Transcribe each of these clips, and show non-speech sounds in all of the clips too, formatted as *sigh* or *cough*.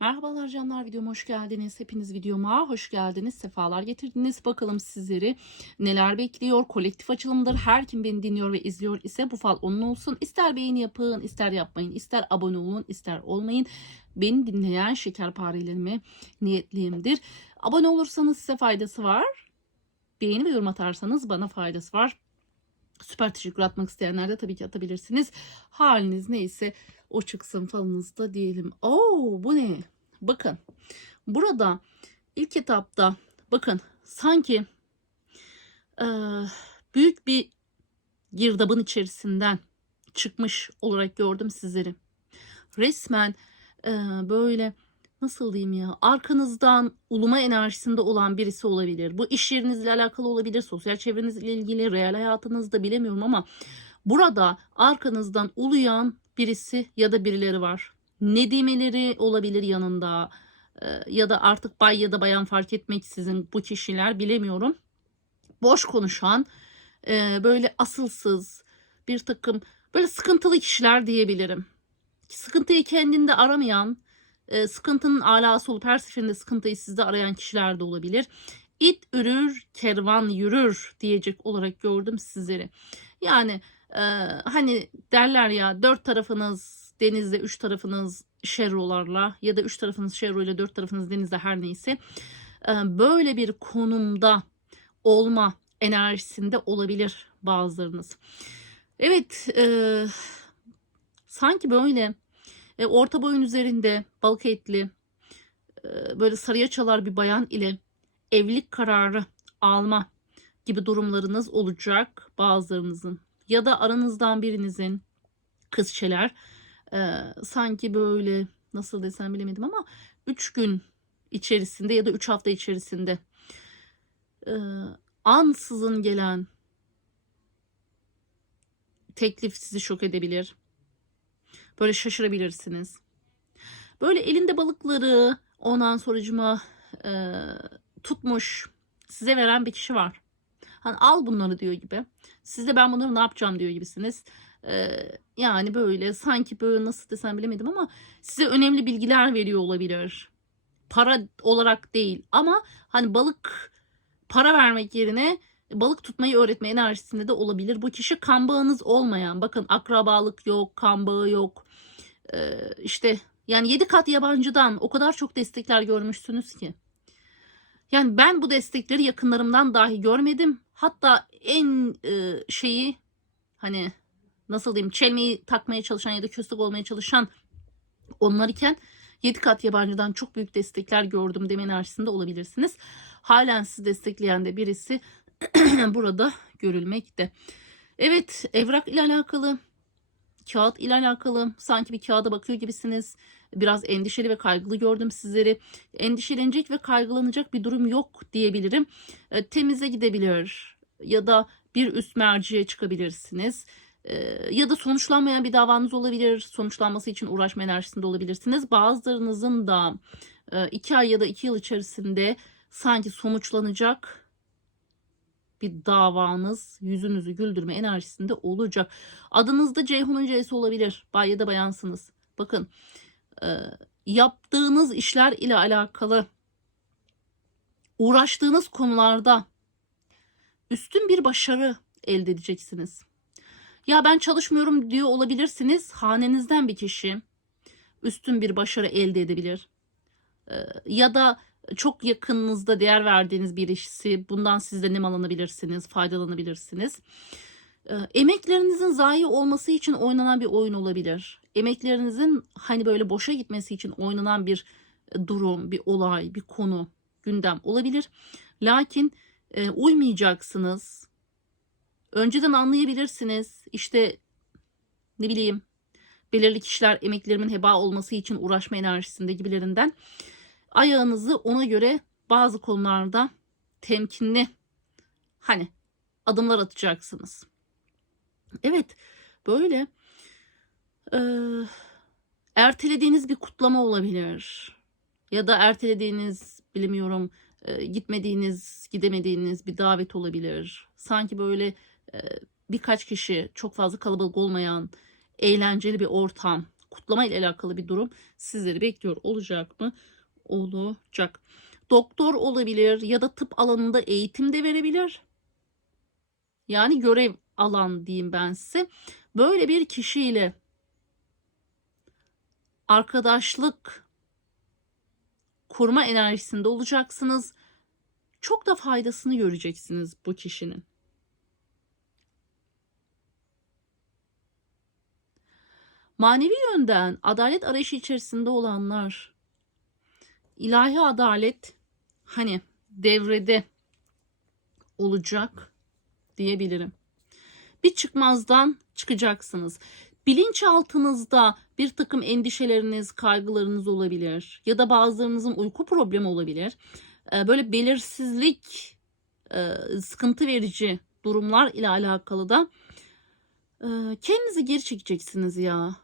Merhabalar canlar videoma hoş geldiniz. Hepiniz videoma hoş geldiniz. Sefalar getirdiniz. Bakalım sizleri neler bekliyor. Kolektif açılımdır. Her kim beni dinliyor ve izliyor ise bu fal onun olsun. İster beğeni yapın, ister yapmayın, ister abone olun, ister olmayın. Beni dinleyen şekerparelerime niyetliyimdir. Abone olursanız size faydası var. Beğeni ve yorum atarsanız bana faydası var. Süper teşekkür atmak isteyenler de tabii ki atabilirsiniz. Haliniz neyse o çıksın falınızda diyelim. Oo bu ne? Bakın burada ilk etapta bakın sanki e, büyük bir girdabın içerisinden çıkmış olarak gördüm sizleri. Resmen e, böyle nasıl diyeyim ya arkanızdan uluma enerjisinde olan birisi olabilir. Bu iş yerinizle alakalı olabilir, sosyal çevrenizle ilgili, real hayatınızda bilemiyorum ama burada arkanızdan uluyan birisi ya da birileri var. Nedimeleri olabilir yanında e, ya da artık bay ya da bayan fark etmeksizin bu kişiler bilemiyorum. Boş konuşan e, böyle asılsız bir takım böyle sıkıntılı kişiler diyebilirim. Sıkıntıyı kendinde aramayan e, sıkıntının alası olup her seferinde sıkıntıyı sizde arayan kişiler de olabilir. İt ürür, kervan yürür diyecek olarak gördüm sizleri. Yani e, hani derler ya dört tarafınız denizde, üç tarafınız şerrolarla ya da üç tarafınız şerro dört tarafınız denizde her neyse e, böyle bir konumda olma enerjisinde olabilir bazılarınız. Evet, e, sanki böyle e, orta boyun üzerinde balık etli e, böyle sarıya çalar bir bayan ile evlilik kararı alma gibi durumlarınız olacak bazılarınızın ya da aranızdan birinizin kızçeler e, sanki böyle nasıl desem bilemedim ama 3 gün içerisinde ya da 3 hafta içerisinde e, ansızın gelen teklif sizi şok edebilir. Böyle şaşırabilirsiniz. Böyle elinde balıkları ondan sonucuma e, tutmuş size veren bir kişi var. Hani al bunları diyor gibi. Siz de ben bunları ne yapacağım diyor gibisiniz. E, yani böyle sanki böyle nasıl desem bilemedim ama size önemli bilgiler veriyor olabilir. Para olarak değil ama hani balık para vermek yerine balık tutmayı öğretme enerjisinde de olabilir. Bu kişi kan bağınız olmayan bakın akrabalık yok, kan bağı yok. Ee, işte yani 7 kat yabancıdan o kadar çok destekler görmüşsünüz ki. Yani ben bu destekleri yakınlarımdan dahi görmedim. Hatta en e, şeyi hani nasıl diyeyim çelmeyi takmaya çalışan ya da köstek olmaya çalışan onlar iken 7 kat yabancıdan çok büyük destekler gördüm deme enerjisinde olabilirsiniz. Halen sizi destekleyen de birisi *clears throat* burada görülmekte. Evet evrak ile alakalı kağıt ile alakalı sanki bir kağıda bakıyor gibisiniz. Biraz endişeli ve kaygılı gördüm sizleri. Endişelenecek ve kaygılanacak bir durum yok diyebilirim. E, temize gidebilir ya da bir üst merciye çıkabilirsiniz. E, ya da sonuçlanmayan bir davanız olabilir. Sonuçlanması için uğraşma enerjisinde olabilirsiniz. Bazılarınızın da e, iki ay ya da iki yıl içerisinde sanki sonuçlanacak bir davanız yüzünüzü güldürme enerjisinde olacak. Adınızda Ceyhun'un C'si olabilir. Bay ya da bayansınız. Bakın e, yaptığınız işler ile alakalı uğraştığınız konularda üstün bir başarı elde edeceksiniz. Ya ben çalışmıyorum diyor olabilirsiniz. Hanenizden bir kişi üstün bir başarı elde edebilir. E, ya da çok yakınınızda değer verdiğiniz birisi bundan siz de nemalanabilirsiniz, faydalanabilirsiniz. E, emeklerinizin zayi olması için oynanan bir oyun olabilir. Emeklerinizin hani böyle boşa gitmesi için oynanan bir durum, bir olay, bir konu, gündem olabilir. Lakin e, uymayacaksınız. Önceden anlayabilirsiniz. İşte ne bileyim belirli kişiler emeklerimin heba olması için uğraşma enerjisinde gibilerinden ayağınızı ona göre bazı konularda temkinli hani adımlar atacaksınız. Evet böyle e, ertelediğiniz bir kutlama olabilir ya da ertelediğiniz bilmiyorum e, gitmediğiniz gidemediğiniz bir davet olabilir. Sanki böyle e, birkaç kişi çok fazla kalabalık olmayan eğlenceli bir ortam kutlama ile alakalı bir durum sizleri bekliyor olacak mı? Olacak. Doktor olabilir ya da tıp alanında eğitim de verebilir. Yani görev alan diyeyim ben size. Böyle bir kişiyle arkadaşlık kurma enerjisinde olacaksınız. Çok da faydasını göreceksiniz bu kişinin. Manevi yönden adalet arayışı içerisinde olanlar, ilahi adalet hani devrede olacak diyebilirim. Bir çıkmazdan çıkacaksınız. Bilinçaltınızda bir takım endişeleriniz, kaygılarınız olabilir ya da bazılarınızın uyku problemi olabilir. Ee, Böyle belirsizlik, e, sıkıntı verici durumlar ile alakalı da e, kendinizi geri çekeceksiniz ya.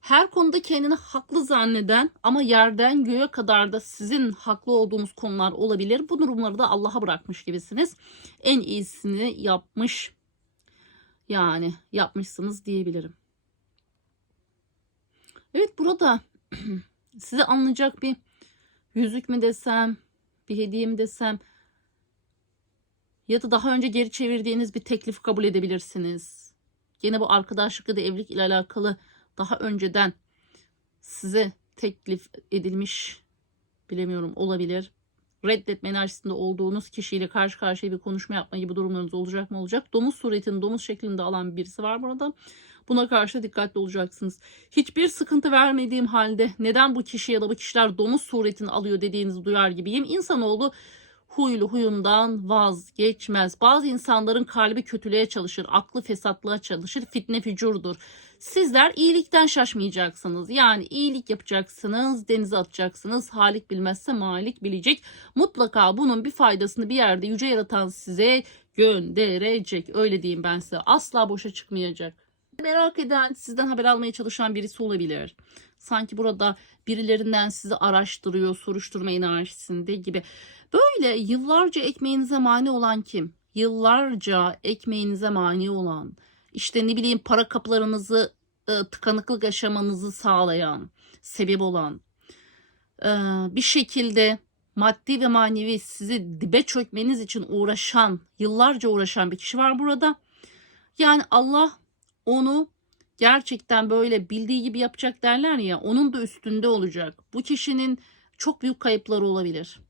Her konuda kendini haklı zanneden ama yerden göğe kadar da sizin haklı olduğunuz konular olabilir. Bu durumları da Allah'a bırakmış gibisiniz. En iyisini yapmış yani yapmışsınız diyebilirim. Evet burada *clears throat* size alınacak bir yüzük mü desem, bir hediye mi desem ya da daha önce geri çevirdiğiniz bir teklif kabul edebilirsiniz. Yine bu arkadaşlık ya da evlilik ile alakalı daha önceden size teklif edilmiş bilemiyorum olabilir. Reddetme enerjisinde olduğunuz kişiyle karşı karşıya bir konuşma yapma gibi durumlarınız olacak mı olacak? Domuz suretini domuz şeklinde alan birisi var burada. Buna karşı dikkatli olacaksınız. Hiçbir sıkıntı vermediğim halde neden bu kişi ya da bu kişiler domuz suretini alıyor dediğinizi duyar gibiyim. İnsanoğlu huylu huyundan vazgeçmez. Bazı insanların kalbi kötülüğe çalışır, aklı fesatlığa çalışır, fitne fücurdur. Sizler iyilikten şaşmayacaksınız. Yani iyilik yapacaksınız, denize atacaksınız. Halik bilmezse malik bilecek. Mutlaka bunun bir faydasını bir yerde yüce yaratan size gönderecek. Öyle diyeyim ben size. Asla boşa çıkmayacak. Merak eden, sizden haber almaya çalışan birisi olabilir. Sanki burada birilerinden sizi araştırıyor, soruşturma enerjisinde gibi. Böyle yıllarca ekmeğinize mani olan kim? Yıllarca ekmeğinize mani olan, işte ne bileyim para kapılarınızı e, tıkanıklık yaşamanızı sağlayan, sebep olan, e, bir şekilde maddi ve manevi sizi dibe çökmeniz için uğraşan, yıllarca uğraşan bir kişi var burada. Yani Allah onu gerçekten böyle bildiği gibi yapacak derler ya, onun da üstünde olacak. Bu kişinin çok büyük kayıpları olabilir.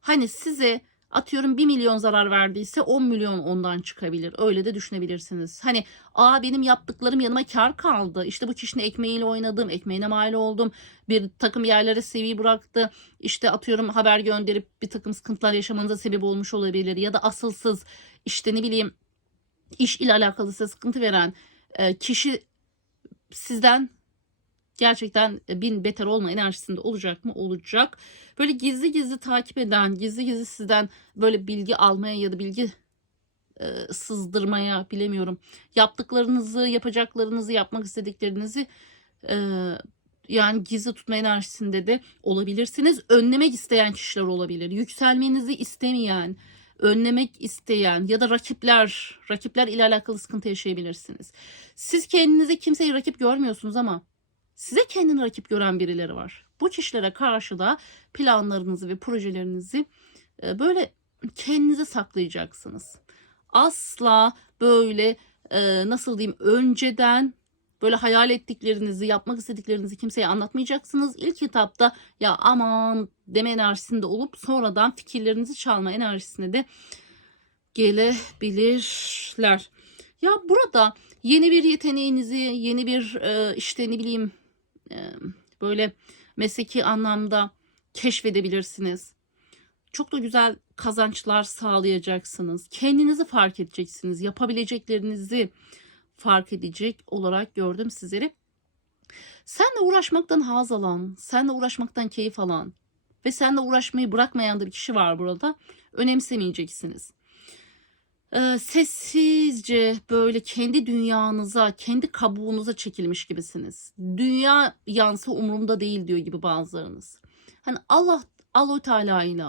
Hani size atıyorum 1 milyon zarar verdiyse 10 milyon ondan çıkabilir. Öyle de düşünebilirsiniz. Hani aa benim yaptıklarım yanıma kar kaldı. İşte bu kişinin ekmeğiyle oynadım, ekmeğine mal oldum. Bir takım yerlere seviye bıraktı. İşte atıyorum haber gönderip bir takım sıkıntılar yaşamanıza sebep olmuş olabilir. Ya da asılsız işte ne bileyim iş ile alakalı size sıkıntı veren kişi sizden gerçekten bin beter olma enerjisinde olacak mı? Olacak. Böyle gizli gizli takip eden, gizli gizli sizden böyle bilgi almaya ya da bilgi e, sızdırmaya bilemiyorum. Yaptıklarınızı, yapacaklarınızı, yapmak istediklerinizi e, yani gizli tutma enerjisinde de olabilirsiniz. Önlemek isteyen kişiler olabilir. Yükselmenizi istemeyen, önlemek isteyen ya da rakipler, rakipler ile alakalı sıkıntı yaşayabilirsiniz. Siz kendinizi kimseyi rakip görmüyorsunuz ama size kendini rakip gören birileri var. Bu kişilere karşı da planlarınızı ve projelerinizi e, böyle kendinize saklayacaksınız. Asla böyle e, nasıl diyeyim önceden böyle hayal ettiklerinizi, yapmak istediklerinizi kimseye anlatmayacaksınız. İlk etapta ya aman deme enerjisinde olup sonradan fikirlerinizi çalma enerjisine de gelebilirler. Ya burada yeni bir yeteneğinizi, yeni bir e, işte ne bileyim e, böyle mesleki anlamda keşfedebilirsiniz. Çok da güzel kazançlar sağlayacaksınız. Kendinizi fark edeceksiniz. Yapabileceklerinizi fark edecek olarak gördüm sizleri. Senle uğraşmaktan haz alan, senle uğraşmaktan keyif alan ve senle uğraşmayı bırakmayan bir kişi var burada. Önemsemeyeceksiniz. Ee, sessizce böyle kendi dünyanıza, kendi kabuğunuza çekilmiş gibisiniz. Dünya yansı umurumda değil diyor gibi bazılarınız. Hani Allah Allah Teala ile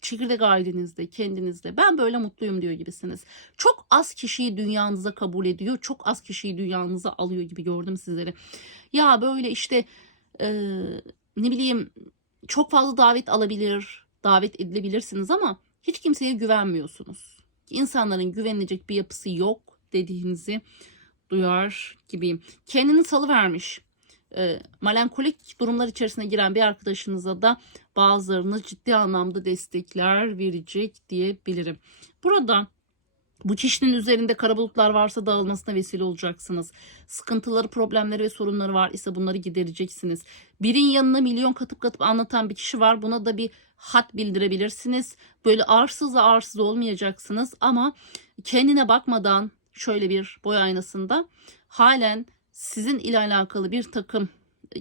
çekirdek ailenizde, kendinizde ben böyle mutluyum diyor gibisiniz. Çok az kişiyi dünyanıza kabul ediyor. Çok az kişiyi dünyanıza alıyor gibi gördüm sizleri. Ya böyle işte e, ne bileyim çok fazla davet alabilir, davet edilebilirsiniz ama hiç kimseye güvenmiyorsunuz. İnsanların güvenilecek bir yapısı yok dediğinizi duyar gibiyim. Kendini salıvermiş. E, melankolik durumlar içerisine giren bir arkadaşınıza da bazılarınız ciddi anlamda destekler verecek diyebilirim. Burada bu kişinin üzerinde kara bulutlar varsa dağılmasına vesile olacaksınız. Sıkıntıları, problemleri ve sorunları var ise bunları gidereceksiniz. Birin yanına milyon katıp katıp anlatan bir kişi var. Buna da bir hat bildirebilirsiniz. Böyle arsız da arsız olmayacaksınız ama kendine bakmadan şöyle bir boy aynasında halen sizin ile alakalı bir takım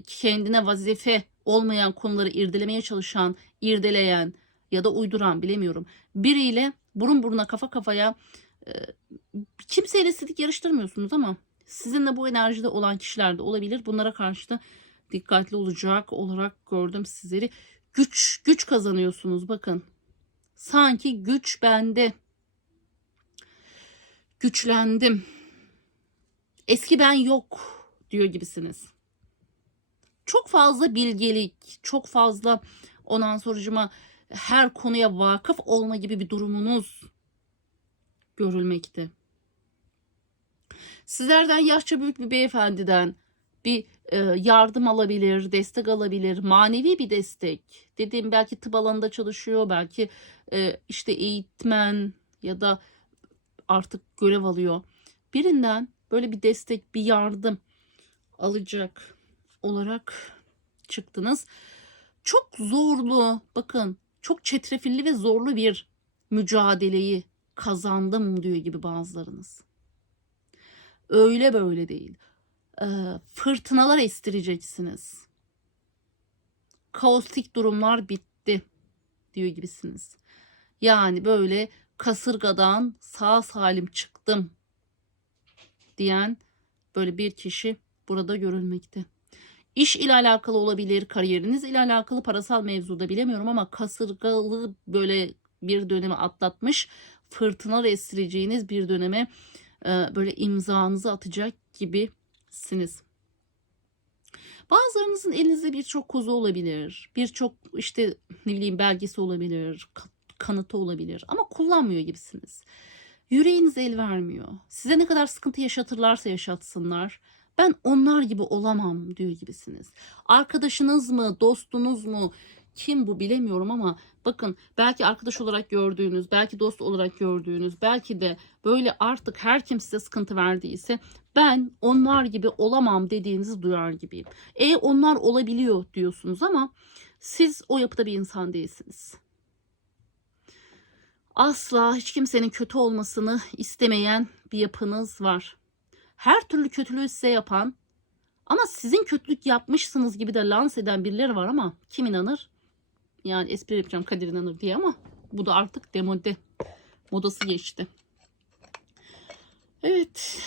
kendine vazife olmayan konuları irdelemeye çalışan, irdeleyen ya da uyduran bilemiyorum. Biriyle burun buruna kafa kafaya e, kimseyle sidik yarıştırmıyorsunuz ama sizinle bu enerjide olan kişiler de olabilir. Bunlara karşı da dikkatli olacak olarak gördüm sizleri. Güç güç kazanıyorsunuz bakın. Sanki güç bende. Güçlendim. Eski ben yok diyor gibisiniz. Çok fazla bilgelik, çok fazla ondan sorucuma her konuya vakıf olma gibi bir durumunuz görülmekte. Sizlerden yaşça büyük bir beyefendiden bir e, yardım alabilir, destek alabilir, manevi bir destek. Dediğim belki tıp alanında çalışıyor, belki e, işte eğitmen ya da artık görev alıyor. Birinden böyle bir destek, bir yardım alacak olarak çıktınız. Çok zorlu, bakın çok çetrefilli ve zorlu bir mücadeleyi kazandım diyor gibi bazılarınız. Öyle böyle değil. Ee, fırtınalar estireceksiniz. Kaotik durumlar bitti diyor gibisiniz. Yani böyle kasırgadan sağ salim çıktım diyen böyle bir kişi burada görülmekte. İş ile alakalı olabilir, kariyeriniz ile alakalı parasal mevzuda bilemiyorum ama kasırgalı böyle bir dönemi atlatmış, fırtına estireceğiniz bir döneme e, böyle imzanızı atacak gibisiniz. Bazılarınızın elinizde birçok kozu olabilir, birçok işte ne bileyim belgesi olabilir, kanıtı olabilir ama kullanmıyor gibisiniz. Yüreğiniz el vermiyor. Size ne kadar sıkıntı yaşatırlarsa yaşatsınlar. Ben onlar gibi olamam diyor gibisiniz. Arkadaşınız mı, dostunuz mu, kim bu bilemiyorum ama bakın belki arkadaş olarak gördüğünüz, belki dost olarak gördüğünüz, belki de böyle artık her kim size sıkıntı verdiyse ben onlar gibi olamam dediğinizi duyar gibiyim. E onlar olabiliyor diyorsunuz ama siz o yapıda bir insan değilsiniz. Asla hiç kimsenin kötü olmasını istemeyen bir yapınız var. Her türlü kötülüğü size yapan ama sizin kötülük yapmışsınız gibi de lanse eden birileri var ama kim inanır? Yani espri yapacağım Kadir inanır diye ama bu da artık demode. Modası geçti. Evet.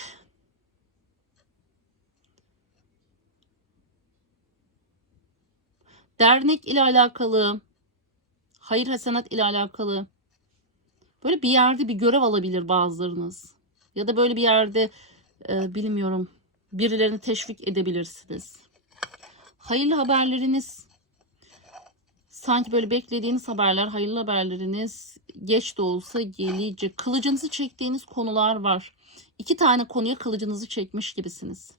Dernek ile alakalı, hayır hasenat ile alakalı böyle bir yerde bir görev alabilir bazılarınız. Ya da böyle bir yerde e, bilmiyorum birilerini teşvik edebilirsiniz. Hayırlı haberleriniz sanki böyle beklediğiniz haberler, hayırlı haberleriniz geç de olsa gelecek. Kılıcınızı çektiğiniz konular var. İki tane konuya kılıcınızı çekmiş gibisiniz.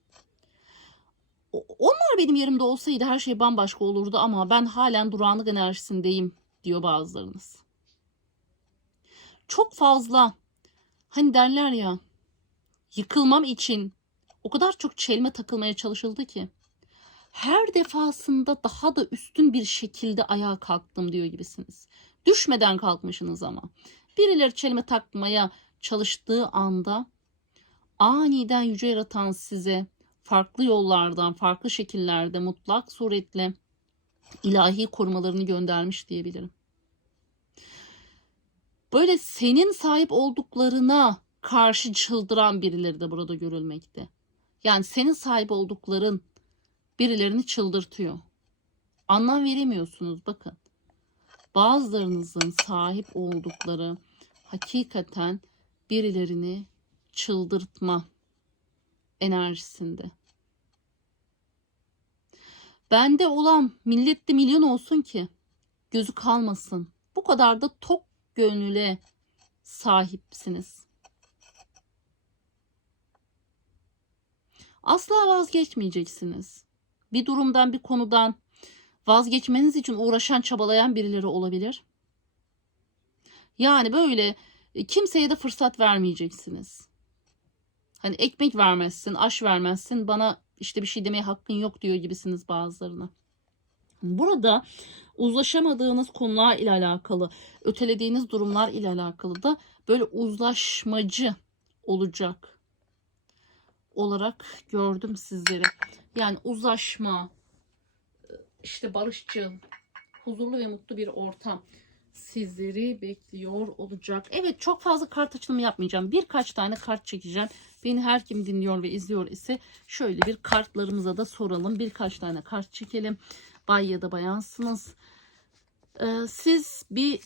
Onlar benim yerimde olsaydı her şey bambaşka olurdu ama ben halen durağanlık enerjisindeyim diyor bazılarınız. Çok fazla hani derler ya yıkılmam için o kadar çok çelme takılmaya çalışıldı ki her defasında daha da üstün bir şekilde ayağa kalktım diyor gibisiniz. Düşmeden kalkmışsınız ama. Birileri çelme takmaya çalıştığı anda aniden yüce yaratan size farklı yollardan, farklı şekillerde mutlak suretle ilahi korumalarını göndermiş diyebilirim. Böyle senin sahip olduklarına karşı çıldıran birileri de burada görülmekte. Yani senin sahip oldukların birilerini çıldırtıyor. Anlam veremiyorsunuz bakın. Bazılarınızın sahip oldukları hakikaten birilerini çıldırtma enerjisinde. Bende olan milletli milyon olsun ki gözü kalmasın. Bu kadar da tok gönüle sahipsiniz. Asla vazgeçmeyeceksiniz. Bir durumdan, bir konudan vazgeçmeniz için uğraşan, çabalayan birileri olabilir. Yani böyle e, kimseye de fırsat vermeyeceksiniz. Hani ekmek vermezsin, aş vermezsin, bana işte bir şey demeye hakkın yok diyor gibisiniz bazılarına. Burada uzlaşamadığınız konular ile alakalı, ötelediğiniz durumlar ile alakalı da böyle uzlaşmacı olacak olarak gördüm sizleri. Yani uzlaşma, işte barışçıl, huzurlu ve mutlu bir ortam sizleri bekliyor olacak. Evet çok fazla kart açılımı yapmayacağım. Birkaç tane kart çekeceğim. Beni her kim dinliyor ve izliyor ise şöyle bir kartlarımıza da soralım. Birkaç tane kart çekelim. Bay ya da bayansınız. Ee, siz bir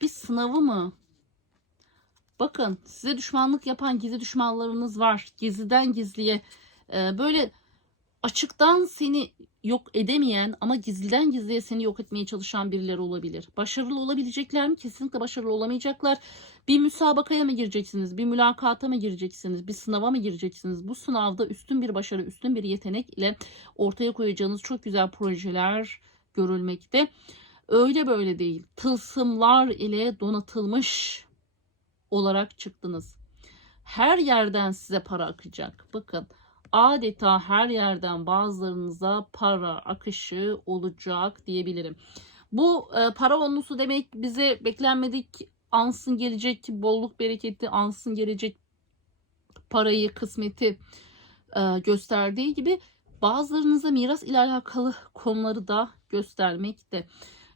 bir sınavı mı? Bakın size düşmanlık yapan gizli düşmanlarınız var. Gizliden gizliye e, böyle açıktan seni yok edemeyen ama gizliden gizliye seni yok etmeye çalışan birileri olabilir. Başarılı olabilecekler mi? Kesinlikle başarılı olamayacaklar. Bir müsabakaya mı gireceksiniz? Bir mülakata mı gireceksiniz? Bir sınava mı gireceksiniz? Bu sınavda üstün bir başarı, üstün bir yetenek ile ortaya koyacağınız çok güzel projeler görülmekte. Öyle böyle değil. Tılsımlar ile donatılmış olarak çıktınız. Her yerden size para akacak. Bakın adeta her yerden bazılarınıza para akışı olacak diyebilirim. Bu e, para onlusu demek bize beklenmedik ansın gelecek bolluk bereketi ansın gelecek parayı kısmeti e, gösterdiği gibi bazılarınıza miras ile alakalı konuları da göstermekte.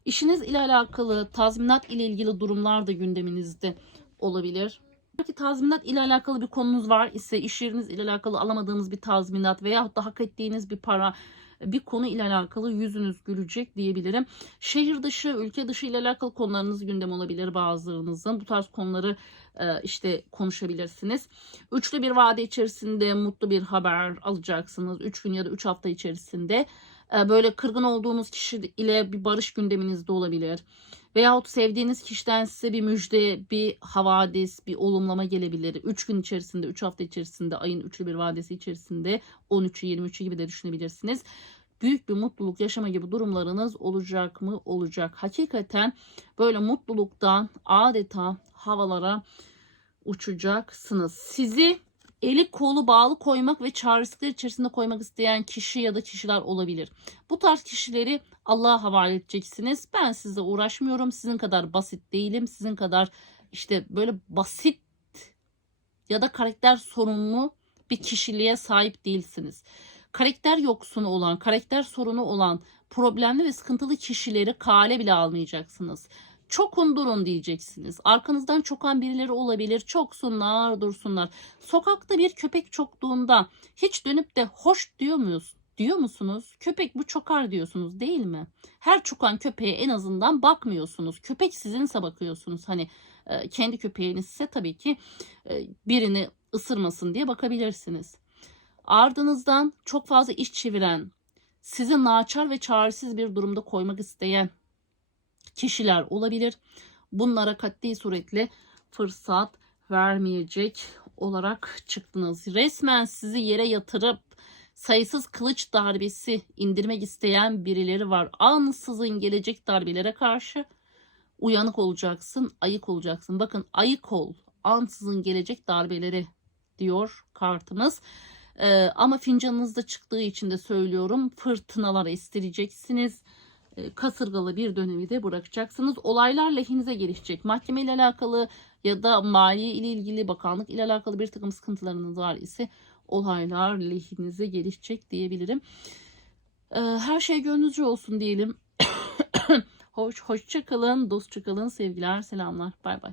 İşiniz ile alakalı tazminat ile ilgili durumlar da gündeminizde olabilir. Belki tazminat ile alakalı bir konunuz var ise iş yeriniz ile alakalı alamadığınız bir tazminat veya da hak ettiğiniz bir para bir konu ile alakalı yüzünüz gülecek diyebilirim. Şehir dışı, ülke dışı ile alakalı konularınız gündem olabilir bazılarınızın. Bu tarz konuları e, işte konuşabilirsiniz. Üçlü bir vade içerisinde mutlu bir haber alacaksınız. Üç gün ya da üç hafta içerisinde. E, böyle kırgın olduğunuz kişi ile bir barış gündeminizde olabilir. Veyahut sevdiğiniz kişiden size bir müjde, bir havadis, bir olumlama gelebilir. 3 gün içerisinde, 3 hafta içerisinde, ayın üçlü bir vadesi içerisinde 13'ü 23'ü gibi de düşünebilirsiniz. Büyük bir mutluluk yaşama gibi durumlarınız olacak mı? Olacak. Hakikaten böyle mutluluktan adeta havalara uçacaksınız. Sizi eli kolu bağlı koymak ve çaresizlikler içerisinde koymak isteyen kişi ya da kişiler olabilir. Bu tarz kişileri Allah'a havale edeceksiniz. Ben size uğraşmıyorum. Sizin kadar basit değilim. Sizin kadar işte böyle basit ya da karakter sorunlu bir kişiliğe sahip değilsiniz. Karakter yoksunu olan, karakter sorunu olan, problemli ve sıkıntılı kişileri kale bile almayacaksınız. Çokun durun diyeceksiniz. Arkanızdan çokan birileri olabilir. Çoksunlar dursunlar. Sokakta bir köpek çoktuğunda hiç dönüp de hoş diyor muyuz? Diyor musunuz? Köpek bu çokar diyorsunuz değil mi? Her çokan köpeğe en azından bakmıyorsunuz. Köpek sizinse bakıyorsunuz. Hani e, kendi köpeğiniz ise tabii ki e, birini ısırmasın diye bakabilirsiniz. Ardınızdan çok fazla iş çeviren, sizi naçar ve çaresiz bir durumda koymak isteyen kişiler olabilir. Bunlara katli suretle fırsat vermeyecek olarak çıktınız. Resmen sizi yere yatırıp sayısız kılıç darbesi indirmek isteyen birileri var. Ansızın gelecek darbelere karşı uyanık olacaksın, ayık olacaksın. Bakın ayık ol, ansızın gelecek darbeleri diyor kartımız. Ee, ama fincanınızda çıktığı için de söylüyorum fırtınalara istireceksiniz e, kasırgalı bir dönemi de bırakacaksınız. Olaylar lehinize gelişecek. Mahkeme ile alakalı ya da maliye ile ilgili bakanlık ile alakalı bir takım sıkıntılarınız var ise olaylar lehinize gelişecek diyebilirim. E, her şey gönlünüzce olsun diyelim. *coughs* Hoş, hoşça kalın, dostça kalın, sevgiler, selamlar. Bay bay.